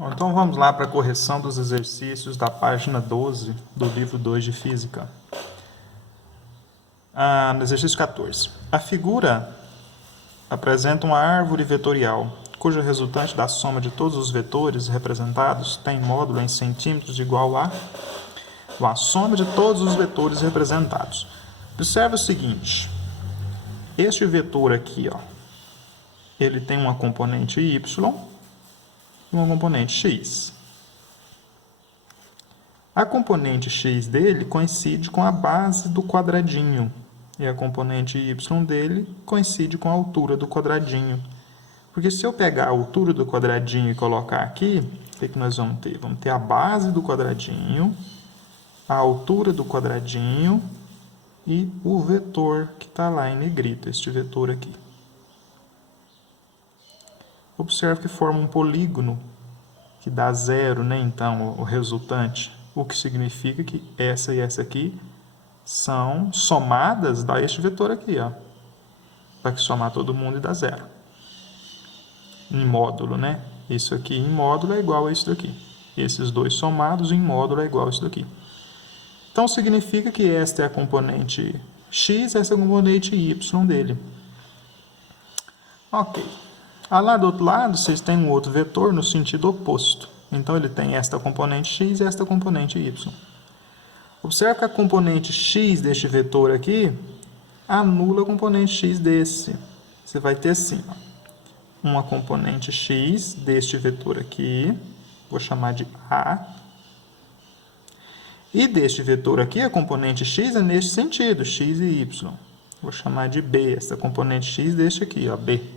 Então vamos lá para a correção dos exercícios da página 12 do livro 2 de Física. No exercício 14. A figura apresenta uma árvore vetorial, cuja resultante da soma de todos os vetores representados tem módulo em centímetros igual a soma de todos os vetores representados. Observe o seguinte, este vetor aqui, ele tem uma componente y e uma componente x. A componente x dele coincide com a base do quadradinho e a componente y dele coincide com a altura do quadradinho. Porque se eu pegar a altura do quadradinho e colocar aqui, o que nós vamos ter? Vamos ter a base do quadradinho, a altura do quadradinho e o vetor que está lá em negrito, este vetor aqui. Observe que forma um polígono que dá zero, né? Então, o resultante, o que significa que essa e essa aqui são somadas, dá este vetor aqui, para que somar todo mundo e dá zero. Em módulo, né? Isso aqui em módulo é igual a isso daqui. Esses dois somados em módulo é igual a isso daqui. Então, significa que esta é a componente x, essa é a componente y dele. Ok. Lá do outro lado, vocês têm um outro vetor no sentido oposto. Então, ele tem esta componente x e esta componente y. Observe que a componente x deste vetor aqui anula a componente x desse. Você vai ter assim, uma componente x deste vetor aqui, vou chamar de A. E deste vetor aqui, a componente x é neste sentido, x e y. Vou chamar de B, essa componente x deste aqui, B.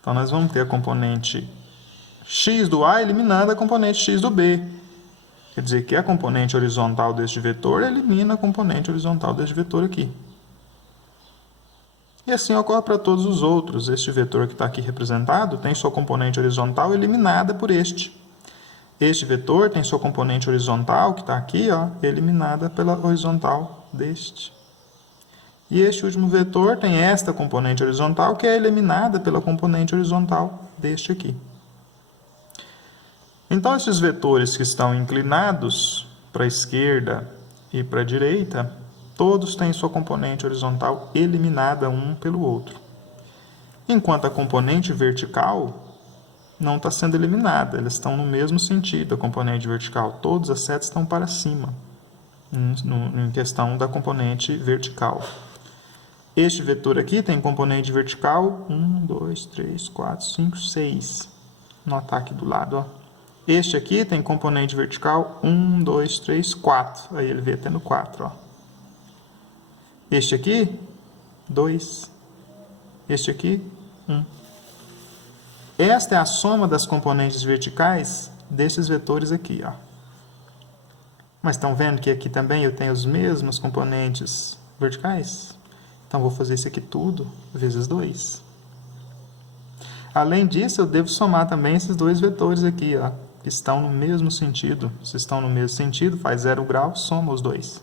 Então, nós vamos ter a componente x do A eliminando a componente x do B. Quer dizer que a componente horizontal deste vetor elimina a componente horizontal deste vetor aqui. E assim ocorre para todos os outros. Este vetor que está aqui representado tem sua componente horizontal eliminada por este. Este vetor tem sua componente horizontal, que está aqui, eliminada pela horizontal deste. E este último vetor tem esta componente horizontal, que é eliminada pela componente horizontal deste aqui. Então, esses vetores que estão inclinados para a esquerda e para a direita, todos têm sua componente horizontal eliminada um pelo outro. Enquanto a componente vertical não está sendo eliminada, elas estão no mesmo sentido, a componente vertical. Todas as setas estão para cima, em questão da componente vertical. Este vetor aqui tem componente vertical 1, 2, 3, 4, 5, 6. Notar aqui do lado, Este aqui tem componente vertical 1, 2, 3, 4. Aí ele vê tendo 4, Este aqui, 2. Este aqui, 1. Esta é a soma das componentes verticais desses vetores aqui, Mas estão vendo que aqui também eu tenho as mesmas componentes verticais? Então, vou fazer isso aqui tudo vezes 2. Além disso, eu devo somar também esses dois vetores aqui, que estão no mesmo sentido. Se estão no mesmo sentido, faz 0 grau, soma os dois.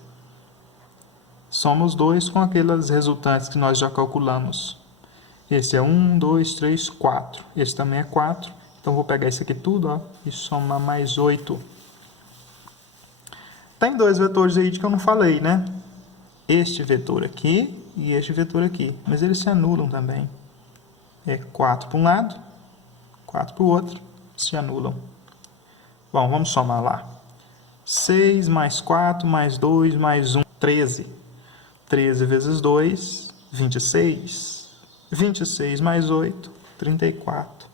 Soma os dois com aquelas resultantes que nós já calculamos. Esse é 1, 2, 3, 4. Esse também é 4. Então, vou pegar isso aqui tudo, e somar mais 8. Tem dois vetores aí que eu não falei, né? Este vetor aqui e este vetor aqui. Mas eles se anulam também. É 4 para um lado, 4 para o outro. Se anulam. Bom, vamos somar lá. 6 mais 4 mais 2 mais 1, 13. 13 vezes 2, 26. 26 mais 8, 34.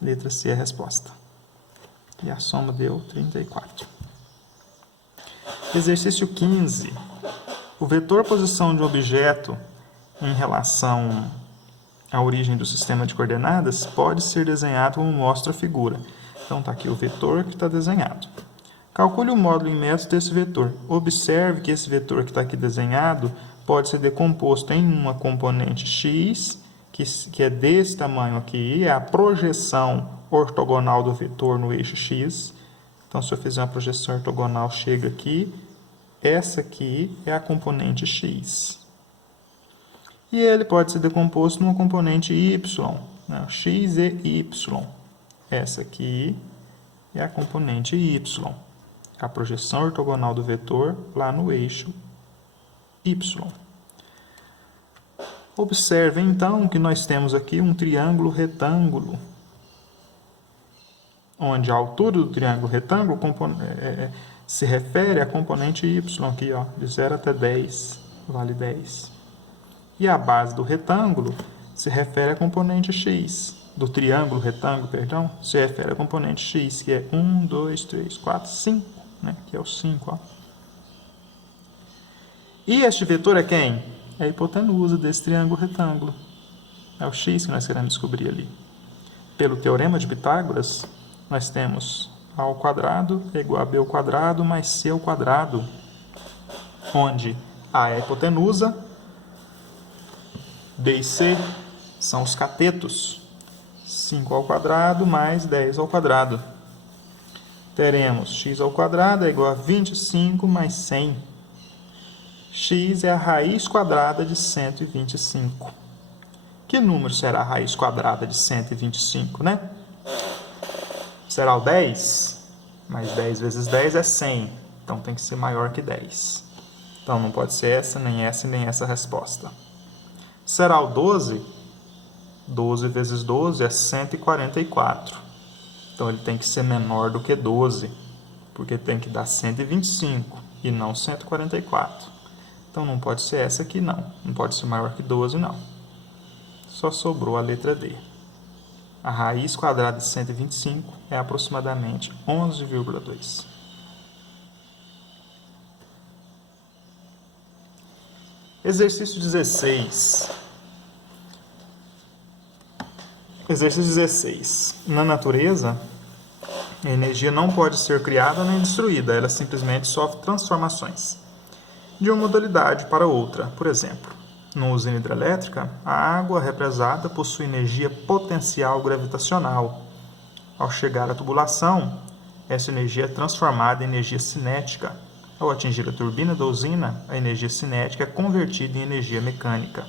Letra C é a resposta. E a soma deu 34. Exercício 15. O vetor posição de um objeto em relação à origem do sistema de coordenadas pode ser desenhado como mostra a figura. Então, está aqui o vetor que está desenhado. Calcule o módulo em metros desse vetor. Observe que esse vetor que está aqui desenhado pode ser decomposto em uma componente x, que é desse tamanho aqui, é a projeção ortogonal do vetor no eixo x. Então, se eu fizer uma projeção ortogonal, chega aqui. Essa aqui é a componente x. E ele pode ser decomposto numa componente y, x e y. essa aqui é a componente y, a projeção ortogonal do vetor lá no eixo y. Observe, então, que nós temos aqui um triângulo retângulo, onde a altura do triângulo retângulo se refere à componente y, aqui, ó, de 0 até 10, vale 10. E a base do retângulo se refere à componente x, do triângulo retângulo, perdão, se refere à componente x, que é 1, 2, 3, 4, 5, né? Que é o 5, ó. E este vetor é quem? É a hipotenusa desse triângulo retângulo. É o x que nós queremos descobrir ali. Pelo teorema de Pitágoras, nós temos a ao quadrado é igual a b ao quadrado mais c ao quadrado, onde a é a hipotenusa, b e c são os catetos. 5 ao quadrado mais 10 ao quadrado. Teremos x ao quadrado é igual a 25 mais 100. X é a raiz quadrada de 125. Que número será a raiz quadrada de 125, né? Será o 10? Mas 10 vezes 10 é 100. Então tem que ser maior que 10. Então não pode ser essa, nem essa resposta. Será o 12? 12 vezes 12 é 144. Então ele tem que ser menor do que 12, porque tem que dar 125 e não 144. Então não pode ser essa aqui, não. Não pode ser maior que 12, não. Só sobrou a letra D. A raiz quadrada de 125 é aproximadamente 11,2. Exercício 16. Exercício 16. Na natureza, a energia não pode ser criada nem destruída, ela simplesmente sofre transformações de uma modalidade para outra. Por exemplo, numa usina hidrelétrica, a água represada possui energia potencial gravitacional. Ao chegar à tubulação, essa energia é transformada em energia cinética. Ao atingir a turbina da usina, a energia cinética é convertida em energia mecânica.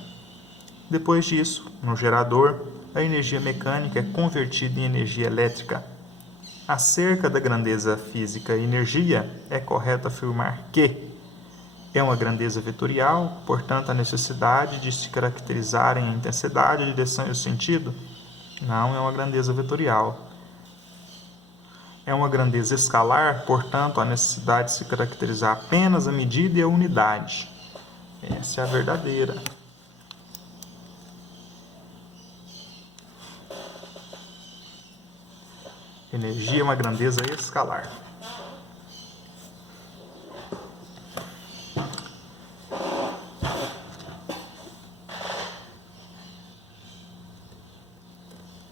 Depois disso, no gerador, a energia mecânica é convertida em energia elétrica. Acerca da grandeza física e energia, é correto afirmar que é uma grandeza vetorial, portanto, a necessidade de se caracterizarem a intensidade, a direção e o sentido? Não é uma grandeza vetorial. É uma grandeza escalar, portanto, a necessidade de se caracterizar apenas a medida e a unidade. Essa é a verdadeira. Energia é uma grandeza escalar.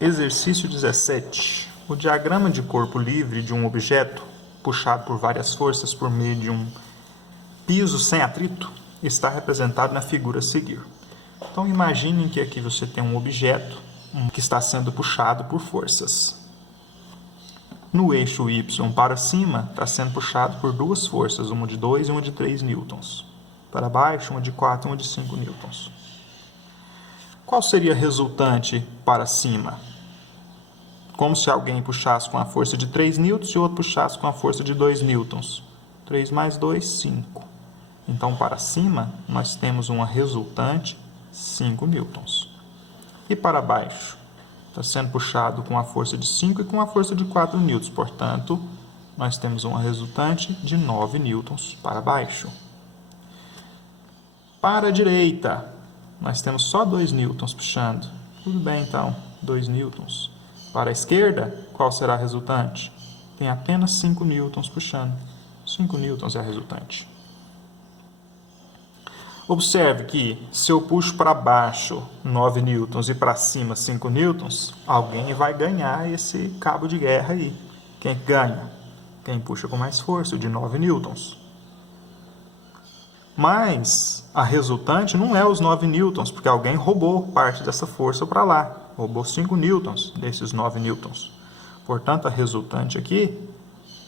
Exercício 17. O diagrama de corpo livre de um objeto, puxado por várias forças por meio de um piso sem atrito, está representado na figura a seguir. Então, imaginem que aqui você tem um objeto que está sendo puxado por forças. No eixo Y para cima, está sendo puxado por duas forças, uma de 2 e uma de 3 newtons. Para baixo, uma de 4 e uma de 5 newtons. Qual seria a resultante para cima? Como se alguém puxasse com a força de 3 newtons e o outro puxasse com a força de 2 newtons. 3 mais 2, 5. Então, para cima, nós temos uma resultante 5 newtons. E para baixo? Está sendo puxado com a força de 5 e com a força de 4 newtons. Portanto, nós temos uma resultante de 9 newtons para baixo. Para a direita, nós temos só 2 newtons puxando. Tudo bem, então, 2 newtons. Para a esquerda, qual será a resultante? Tem apenas 5 newtons puxando. 5 newtons é a resultante. Observe que se eu puxo para baixo 9 newtons e para cima 5 newtons, alguém vai ganhar esse cabo de guerra aí. Quem ganha? Quem puxa com mais força, o de 9 newtons. Mas a resultante não é os 9 newtons, porque alguém roubou parte dessa força para lá. Roubou 5 newtons desses 9 newtons. Portanto, a resultante aqui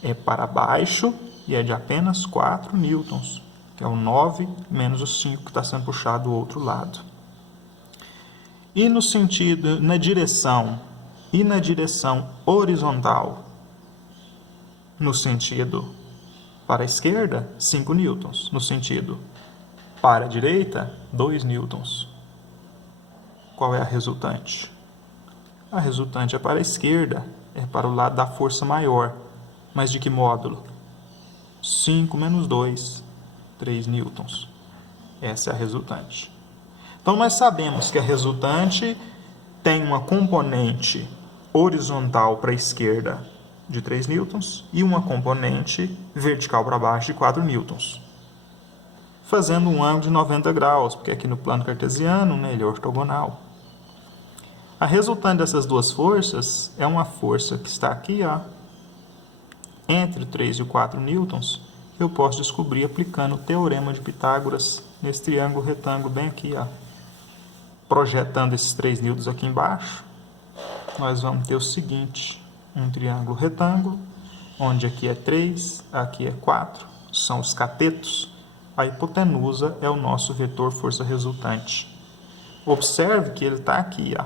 é para baixo e é de apenas 4 newtons, que é o 9 menos o 5 que está sendo puxado do outro lado. E no sentido, na direção e na direção horizontal, no sentido para a esquerda, 5 newtons. No sentido para a direita, 2 newtons. Qual é a resultante? A resultante é para a esquerda, é para o lado da força maior. Mas de que módulo? 5 menos 2, 3 newtons. Essa é a resultante. Então, nós sabemos que a resultante tem uma componente horizontal para a esquerda de 3 newtons e uma componente vertical para baixo de 4 newtons. Fazendo um ângulo de 90 graus, porque aqui no plano cartesiano, né, ele é ortogonal. A resultante dessas duas forças é uma força que está aqui, ó, entre o 3 e o 4 newtons, que eu posso descobrir aplicando o teorema de Pitágoras nesse triângulo retângulo bem aqui, ó. Projetando esses 3 newtons aqui embaixo, nós vamos ter o seguinte: um triângulo retângulo, onde aqui é 3, aqui é 4, são os catetos. A hipotenusa é o nosso vetor força resultante. Observe que ele está aqui, ó.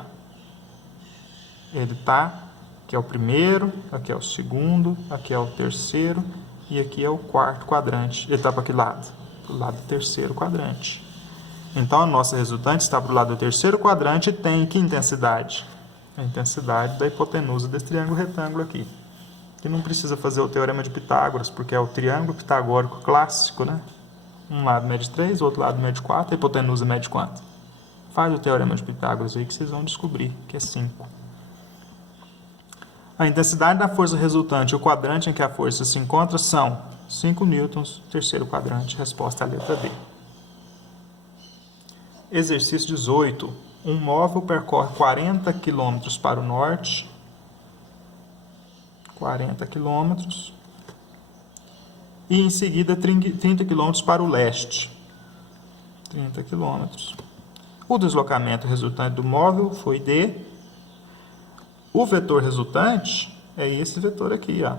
Ele está, aqui é o primeiro, aqui é o segundo, aqui é o terceiro e aqui é o quarto quadrante. Ele está para que lado? Para o lado do terceiro quadrante. Então, a nossa resultante está para o lado do terceiro quadrante e tem que intensidade? A intensidade da hipotenusa desse triângulo retângulo aqui. Que não precisa fazer o teorema de Pitágoras, porque é o triângulo pitagórico clássico, né? Um lado mede 3, o outro lado mede 4, a hipotenusa mede quanto? Faz o teorema de Pitágoras aí que vocês vão descobrir, que é 5. A intensidade da força resultante e o quadrante em que a força se encontra são 5 newtons, terceiro quadrante, resposta à letra B. Exercício 18. Um móvel percorre 40 km para o norte, 40 km, e em seguida 30 km para o leste, 30 km. O deslocamento resultante do móvel foi D. O vetor resultante é esse vetor aqui, ó.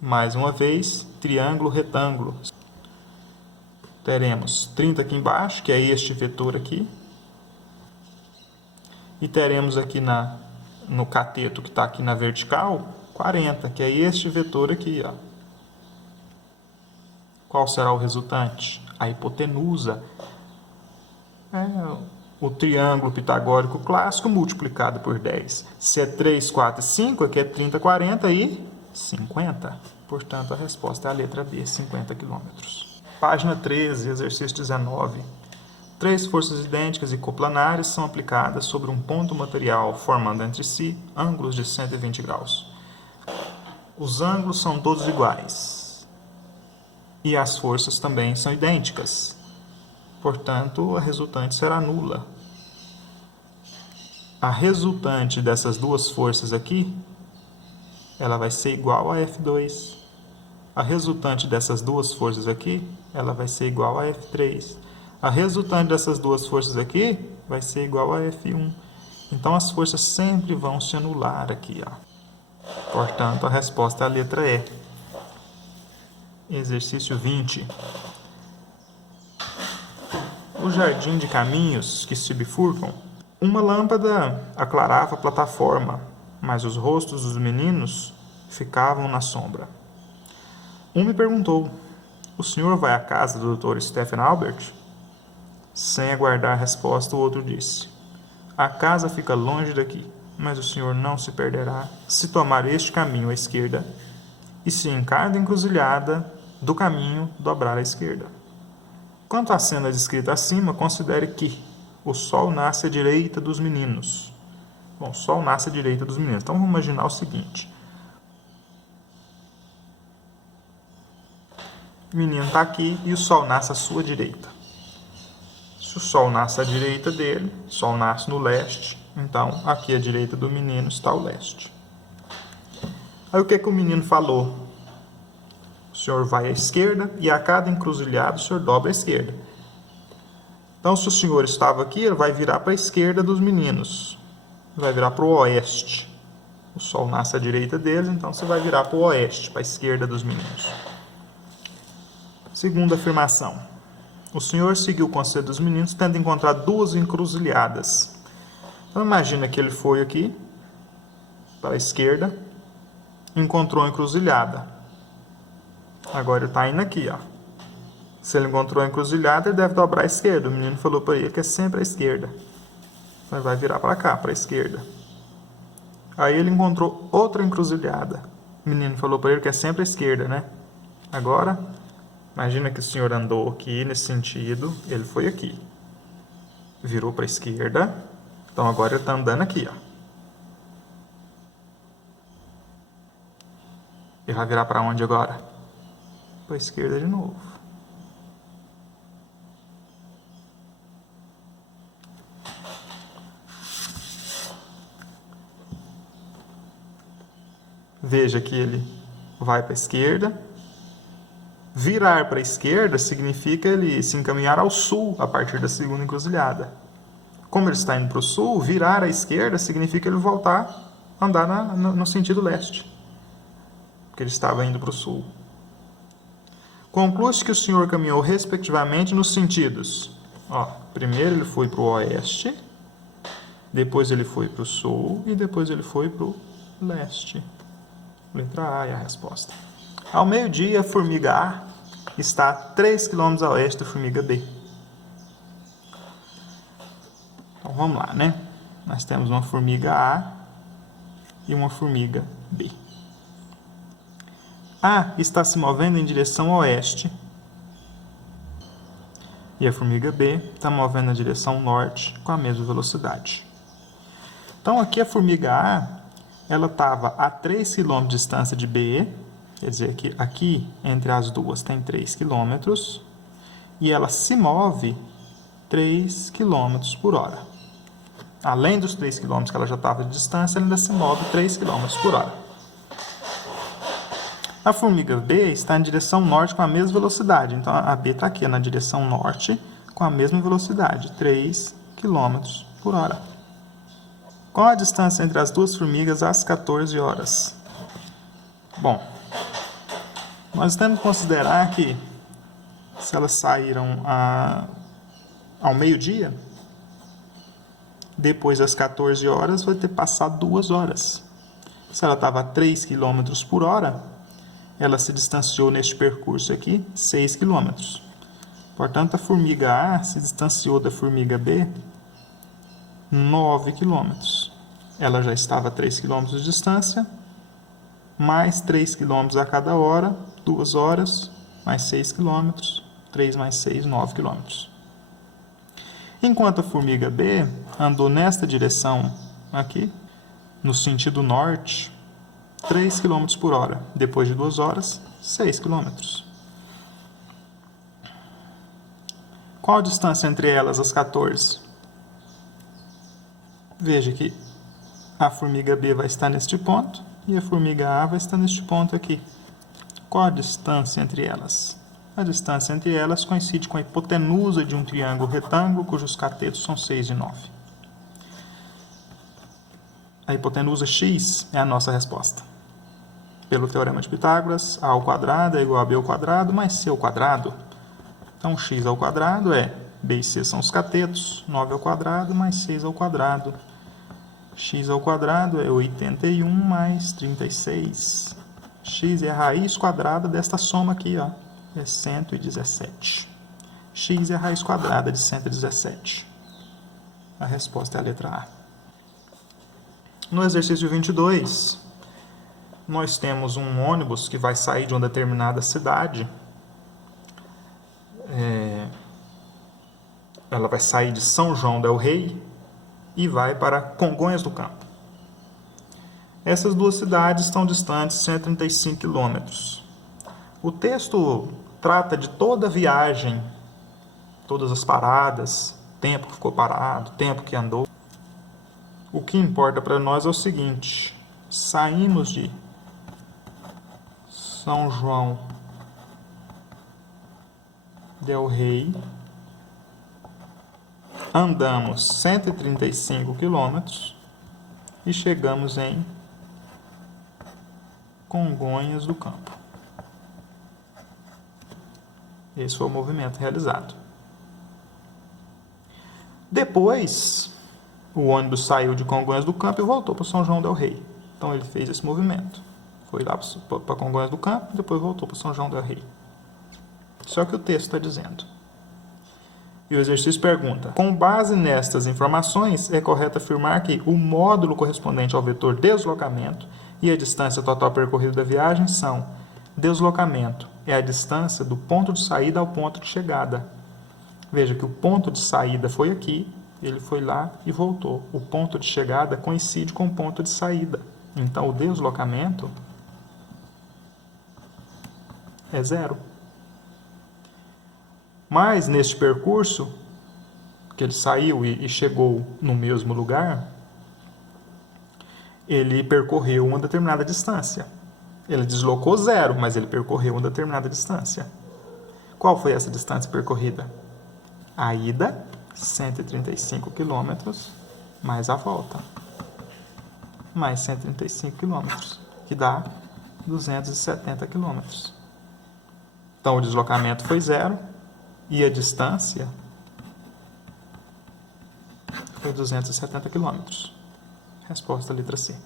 Mais uma vez, triângulo, retângulo. Teremos 30 aqui embaixo, que é este vetor aqui. E teremos aqui no cateto, que está aqui na vertical, 40, que é este vetor aqui, ó. Qual será o resultante? A hipotenusa. O triângulo pitagórico clássico multiplicado por 10. Se é 3, 4 e 5, aqui é 30, 40 e 50. Portanto, a resposta é a letra B, 50 km. Página 13, exercício 19. 3 forças idênticas e coplanares são aplicadas sobre um ponto material, formando entre si ângulos de 120 graus. Os ângulos são todos iguais. E as forças também são idênticas. Portanto, a resultante será nula. A resultante dessas duas forças aqui, ela vai ser igual a F2. A resultante dessas duas forças aqui, ela vai ser igual a F3. A resultante dessas duas forças aqui vai ser igual a F1. Então, as forças sempre vão se anular aqui, ó. Portanto, a resposta é a letra E. Exercício 20. O jardim de caminhos que se bifurcam. Uma lâmpada aclarava a plataforma, mas os rostos dos meninos ficavam na sombra. Um me perguntou: o senhor vai à casa do Dr. Stephen Albert? Sem aguardar a resposta, o outro disse: a casa fica longe daqui, mas o senhor não se perderá se tomar este caminho à esquerda e se em cada encruzilhada do caminho dobrar à esquerda. Quanto à cena descrita acima, considere que o sol nasce à direita dos meninos. Bom, o sol nasce à direita dos meninos. Então, vamos imaginar o seguinte. O menino está aqui e o sol nasce à sua direita. Se o sol nasce à direita dele, o sol nasce no leste, então aqui à direita do menino está o leste. Aí o que o menino falou? O senhor vai à esquerda e a cada encruzilhada o senhor dobra à esquerda. Então, se o senhor estava aqui, ele vai virar para a esquerda dos meninos. Vai virar para o oeste. O sol nasce à direita deles, então você vai virar para o oeste, para a esquerda dos meninos. Segunda afirmação. O senhor seguiu o conselho dos meninos, tendo encontrado duas encruzilhadas. Então, imagina que ele foi aqui, para a esquerda, encontrou a encruzilhada. Agora ele está indo aqui, ó. Se ele encontrou a encruzilhada, ele deve dobrar à esquerda. O menino falou para ele que é sempre à esquerda. Então, ele vai virar para cá, para a esquerda. Aí ele encontrou outra encruzilhada. O menino falou para ele que é sempre à esquerda, né? Agora, imagina que o senhor andou aqui nesse sentido, ele foi aqui. Virou para a esquerda. Então agora ele está andando aqui, ó. Ele vai virar para onde agora? Para a esquerda de novo. Veja que ele vai para a esquerda. Virar para a esquerda significa ele se encaminhar ao sul a partir da segunda encruzilhada. Como ele está indo para o sul, virar à esquerda significa ele voltar a andar no sentido leste, porque ele estava indo para o sul. Conclui-se que o senhor caminhou respectivamente nos sentidos. Primeiro ele foi para o oeste, depois ele foi para o sul e depois ele foi para o leste. Letra A é a resposta. Ao meio-dia, a formiga A está a 3 km a oeste da formiga B. Então vamos lá, né? Nós temos uma formiga A e uma formiga B. A está se movendo em direção oeste e a formiga B está movendo na direção norte com a mesma velocidade. Então aqui a formiga A ela estava a 3 km de distância de B, quer dizer que aqui entre as duas tem 3 km, e ela se move 3 km por hora. Além dos 3 km que ela já estava de distância, ela ainda se move 3 km por hora. A formiga B está em direção norte com a mesma velocidade, então a B está aqui na direção norte com a mesma velocidade, 3 km por hora. Qual a distância entre as duas formigas às 14 horas? Bom, nós temos que considerar que se elas saíram ao meio-dia, depois das 14 horas vai ter passado 2 horas. Se ela estava a 3 km por hora, ela se distanciou neste percurso aqui 6 km. Portanto, a formiga A se distanciou da formiga B 9 km. Ela já estava a 3 km de distância, mais 3 km a cada hora, 2 horas, mais 6 km, 3 mais 6, 9 km. Enquanto a formiga B andou nesta direção aqui, no sentido norte, 3 km por hora. Depois de 2 horas, 6 km. Qual a distância entre elas, as 14? Veja que a formiga B vai estar neste ponto e a formiga A vai estar neste ponto aqui. Qual a distância entre elas? A distância entre elas coincide com a hipotenusa de um triângulo retângulo cujos catetos são 6 e 9. A hipotenusa x é a nossa resposta. Pelo teorema de Pitágoras, a ao quadrado é igual a b ao quadrado mais c ao quadrado. Então, x ao quadrado é b e c são os catetos, 9 ao quadrado mais 6 ao quadrado. X ao quadrado é 81 mais 36. X é a raiz quadrada desta soma aqui, ó, é 117. X é a raiz quadrada de 117. A resposta é a letra A. No exercício 22, nós temos um ônibus que vai sair de uma determinada cidade. Ela vai sair de São João del Rei e vai para Congonhas do Campo. Essas duas cidades estão distantes 135 quilômetros. O texto trata de toda a viagem, todas as paradas, tempo que ficou parado, tempo que andou. O que importa para nós é o seguinte: saímos de São João del Rei, andamos 135 quilômetros e chegamos em Congonhas do Campo. Esse foi o movimento realizado. Depois, O ônibus saiu de Congonhas do Campo e voltou para São João del Rei. Então ele fez esse movimento. Foi lá para Congonhas do Campo e depois voltou para São João del Rei. Isso é o que o texto está dizendo. E o exercício pergunta: com base nestas informações, é correto afirmar que o módulo correspondente ao vetor deslocamento e a distância total percorrida da viagem são: deslocamento é a distância do ponto de saída ao ponto de chegada. Veja que o ponto de saída foi aqui, ele foi lá e voltou. O ponto de chegada coincide com o ponto de saída. Então, o deslocamento é 0. Mas, neste percurso, que ele saiu e chegou no mesmo lugar, ele percorreu uma determinada distância. Ele deslocou 0, mas ele percorreu uma determinada distância. Qual foi essa distância percorrida? A ida, 135 km, mais a volta, mais 135 km, que dá 270 km. Então, o deslocamento foi 0 e a distância foi 270 km. Resposta letra C.